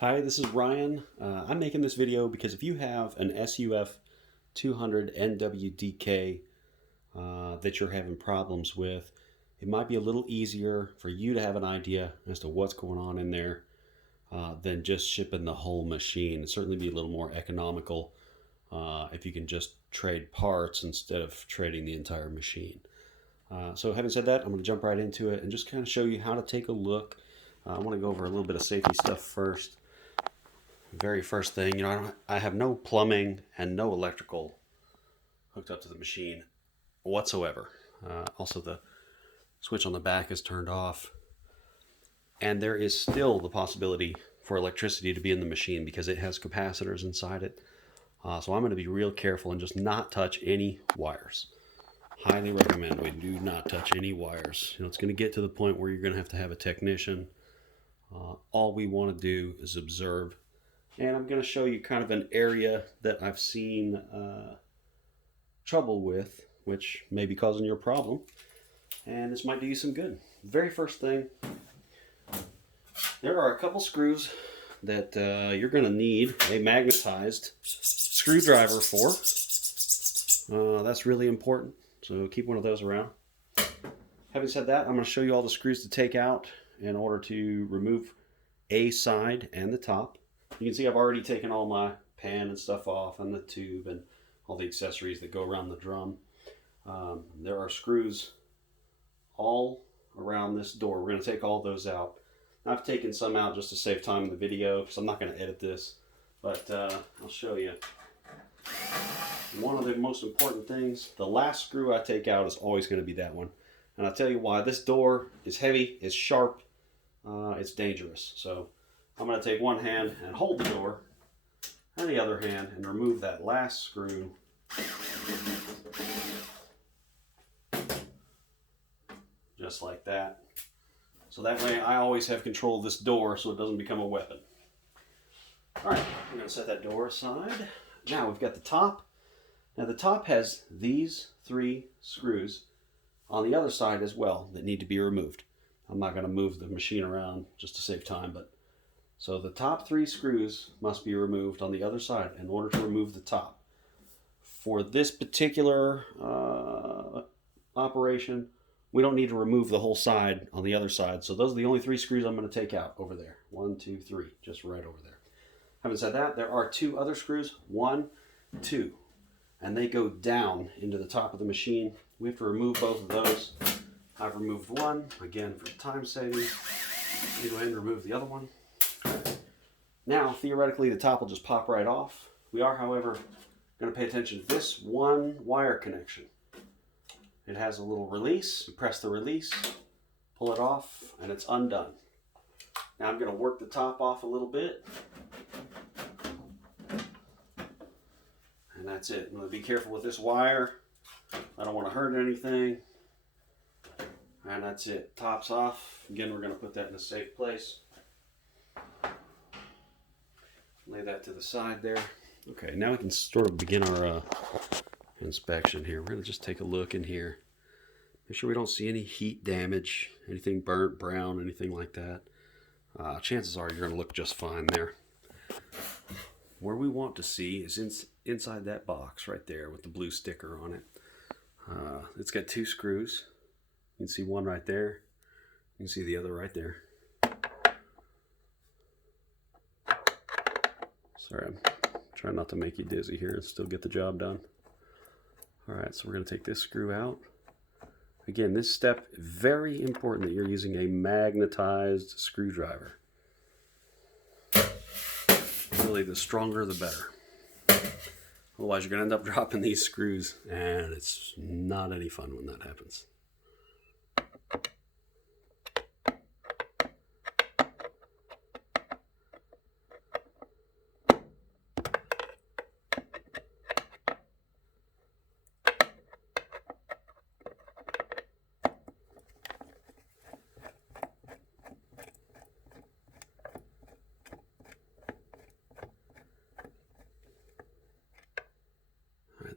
Hi, this is Ryan. I'm making this video because if you have an SUF 200 NWDK that you're having problems with, it might be a little easier for you to have an idea as to what's going on in there than just shipping the whole machine. It'd certainly be a little more economical if you can just trade parts instead of trading the entire machine. So having said that, I'm going to jump right into it and just kind of show you how to take a look. I want to go over a little bit of safety stuff first. Very first thing, I have no plumbing and no electrical hooked up to the machine whatsoever. Also, the switch on the back is turned off, and there is still the possibility for electricity to be in the machine because it has capacitors inside it. So I'm going to be real careful and just not touch any wires. Highly recommend we do not touch any wires. It's going to get to the point where you're going to have a technician. All we want to do is observe. And I'm going to show you kind of an area that I've seen trouble with, which may be causing you a problem. And this might do you some good. Very first thing, there are a couple screws that you're going to need a magnetized screwdriver for. That's really important, so keep one of those around. Having said that, I'm going to show you all the screws to take out in order to remove a side and the top. You can see I've already taken all my pan and stuff off and the tube and all the accessories that go around the drum. There are screws all around this door. We're going to take all those out. I've taken some out just to save time in the video because I'm not going to edit this, but I'll show you. One of the most important things, the last screw I take out is always going to be that one. And I'll tell you why. This door is heavy, it's sharp, it's dangerous. So I'm going to take one hand and hold the door, and the other hand and remove that last screw. Just like that. So that way I always have control of this door so it doesn't become a weapon. Alright, I'm going to set that door aside. Now we've got the top. Now the top has these 3 screws on the other side as well that need to be removed. I'm not going to move the machine around just to save time, but so the top 3 screws must be removed on the other side in order to remove the top. For this particular operation, we don't need to remove the whole side on the other side. So those are the only 3 screws I'm going to take out over there. 1, 2, 3, just right over there. Having said that, there are 2 other screws, 1, 2, and they go down into the top of the machine. We have to remove both of those. I've removed one, again for time saving. Let me go ahead and remove the other one. Now, theoretically, the top will just pop right off. We are, however, going to pay attention to this one wire connection. It has a little release. You press the release, pull it off, and it's undone. Now I'm going to work the top off a little bit. And that's it. I'm going to be careful with this wire. I don't want to hurt anything. And that's it. Top's off. Again, we're going to put that in a safe place. Lay that to the side there. Okay, now we can sort of begin our inspection here. We're going to just take a look in here. Make sure we don't see any heat damage, anything burnt, brown, anything like that. Chances are you're going to look just fine there. Where we want to see is inside that box right there with the blue sticker on it. It's got 2 screws. You can see one right there. You can see the other right there. Sorry, I'm trying not to make you dizzy here and still get the job done. Alright, so we're going to take this screw out. Again, this step, very important that you're using a magnetized screwdriver. Really, the stronger the better. Otherwise, you're going to end up dropping these screws, and it's not any fun when that happens.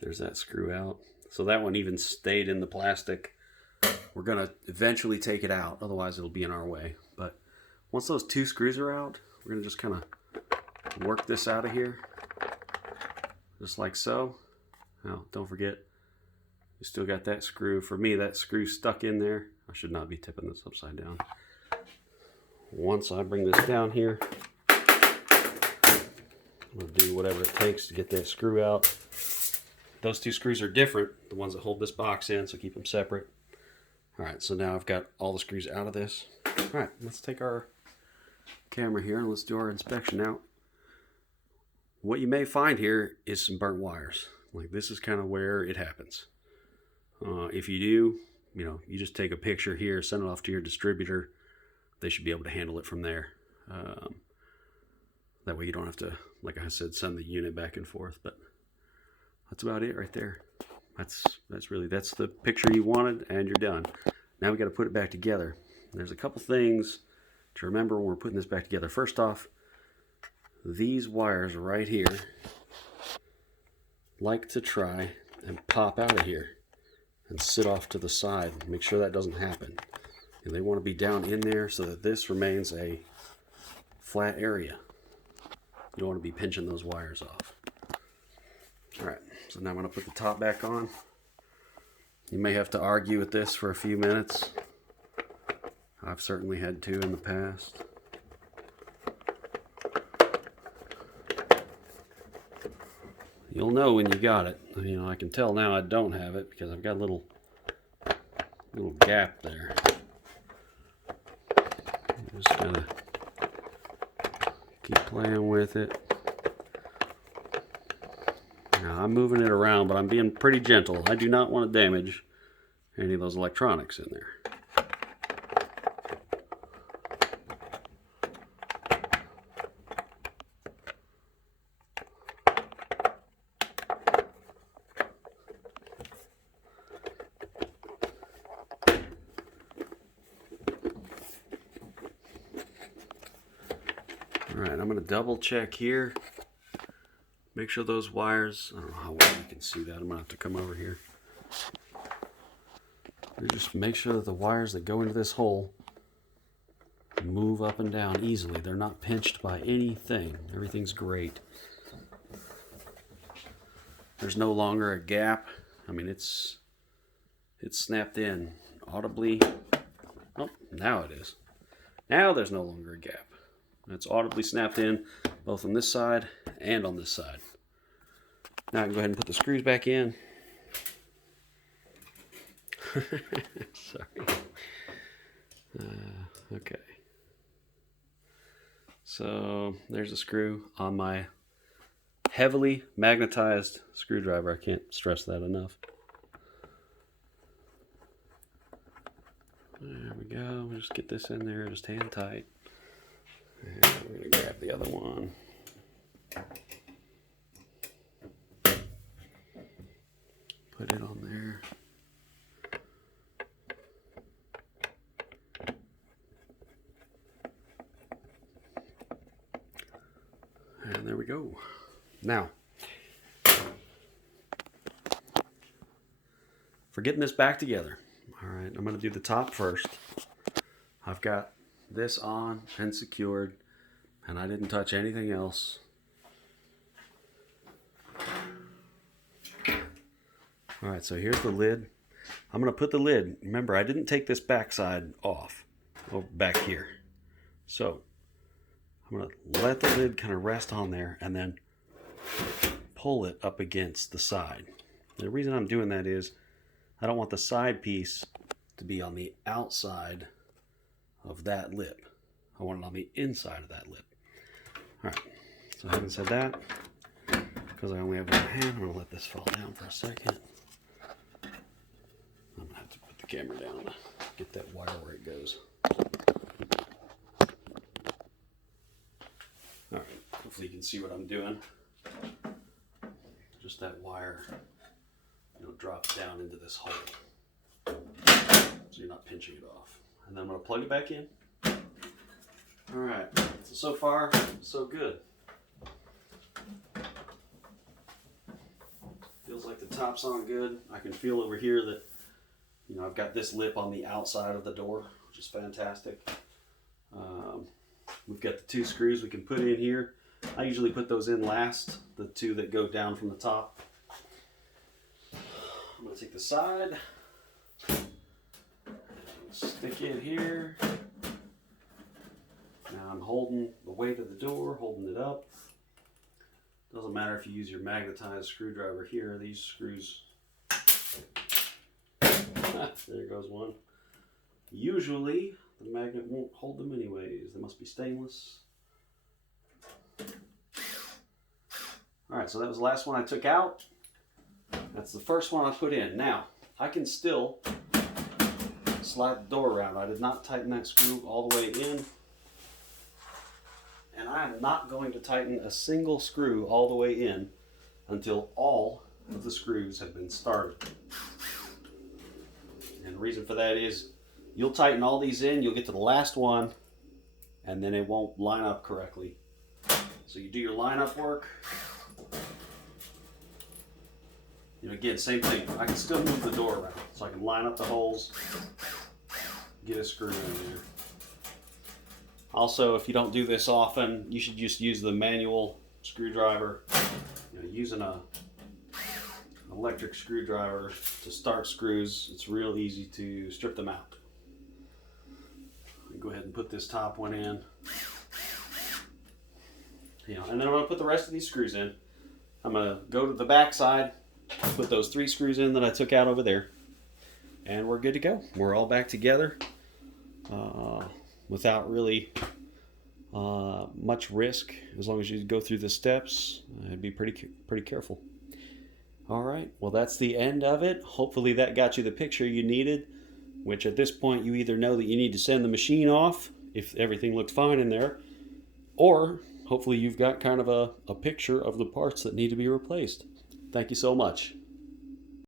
There's that screw out. So that one even stayed in the plastic. We're going to eventually take it out, otherwise it'll be in our way. But once those 2 screws are out, we're going to just kind of work this out of here, just like so. Now, don't forget, you still got that screw. For me, that screw stuck in there. I should not be tipping this upside down. Once I bring this down here, I'm going to do whatever it takes to get that screw out. Those two screws are different, the ones that hold this box in, so keep them separate. All right, so now I've got all the screws out of this. All right, let's take our camera here and let's do our inspection. Now, what you may find here is some burnt wires. Like, this is kind of where it happens. If you do, you just take a picture here, send it off to your distributor. They should be able to handle it from there. That way you don't have to, like I said, send the unit back and forth. But that's about it right there. That's the picture you wanted, and you're done. Now we got to put it back together. There's a couple things to remember when we're putting this back together. First off, these wires right here like to try and pop out of here and sit off to the side. Make sure that doesn't happen. And they want to be down in there so that this remains a flat area. You don't want to be pinching those wires off. Alright, so now I'm going to put the top back on. You may have to argue with this for a few minutes. I've certainly had to in the past. You'll know when you got it. I can tell now I don't have it because I've got a little gap there. I'm just gonna keep playing with it. Now I'm moving it around, but I'm being pretty gentle. I do not want to damage any of those electronics in there. Alright, I'm going to double check here. Make sure those wires, I don't know how well you can see that. I'm going to have to come over here. Just make sure that the wires that go into this hole move up and down easily. They're not pinched by anything. Everything's great. There's no longer a gap. It's snapped in audibly. Oh, now it is. Now there's no longer a gap. It's audibly snapped in both on this side and on this side. Now I can go ahead and put the screws back in. Sorry. Okay. So there's a screw on my heavily magnetized screwdriver. I can't stress that enough. There we go. We'll just get this in there, just hand tight. And we're going to grab the other one. Put it on there. And there we go. Now, for getting this back together, all right, I'm going to do the top first. I've got this on and secured, and I didn't touch anything else. All right, so here's the lid. I'm going to put the lid, remember I didn't take this back side off, back here. So I'm going to let the lid kind of rest on there and then pull it up against the side. The reason I'm doing that is I don't want the side piece to be on the outside of that lip. I want it on the inside of that lip. All right, so having said that, because I only have one hand, I'm going to let this fall down for a second. I'm going to have to put the camera down to get that wire where it goes. All right, hopefully you can see what I'm doing. Just that wire, drops down into this hole. So you're not pinching it off. And then I'm going to plug it back in. All right, so far, so good. Feels like the top's on good. I can feel over here that, I've got this lip on the outside of the door, which is fantastic. We've got the two screws we can put in here. I usually put those in last, the two that go down from the top. I'm going to take the side, stick it here. Now I'm holding the weight of the door, holding it up. Doesn't matter if you use your magnetized screwdriver here, these screws. There goes one. Usually the magnet won't hold them anyways. They must be stainless. Alright, so that was the last one I took out. That's the first one I put in. Now, I can still slide the door around. I did not tighten that screw all the way in. And I am not going to tighten a single screw all the way in until all of the screws have been started. And the reason for that is you'll tighten all these in, you'll get to the last one, and then it won't line up correctly. So you do your lineup work. You know, again, same thing. I can still move the door around, so I can line up the holes, get a screw in there. Also, if you don't do this often, you should just use the manual screwdriver. You know, using an electric screwdriver to start screws, it's real easy to strip them out. Go ahead and put this top one in. You know, and then I'm going to put the rest of these screws in. I'm going to go to the back side, put those 3 screws in that I took out over there, and we're good to go. We're all back together without really much risk. As long as you go through the steps, I'd be pretty careful. All right, well, that's the end of it. Hopefully that got you the picture you needed, which at this point you either know that you need to send the machine off if everything looks fine in there, or hopefully you've got kind of a picture of the parts that need to be replaced. Thank you so much.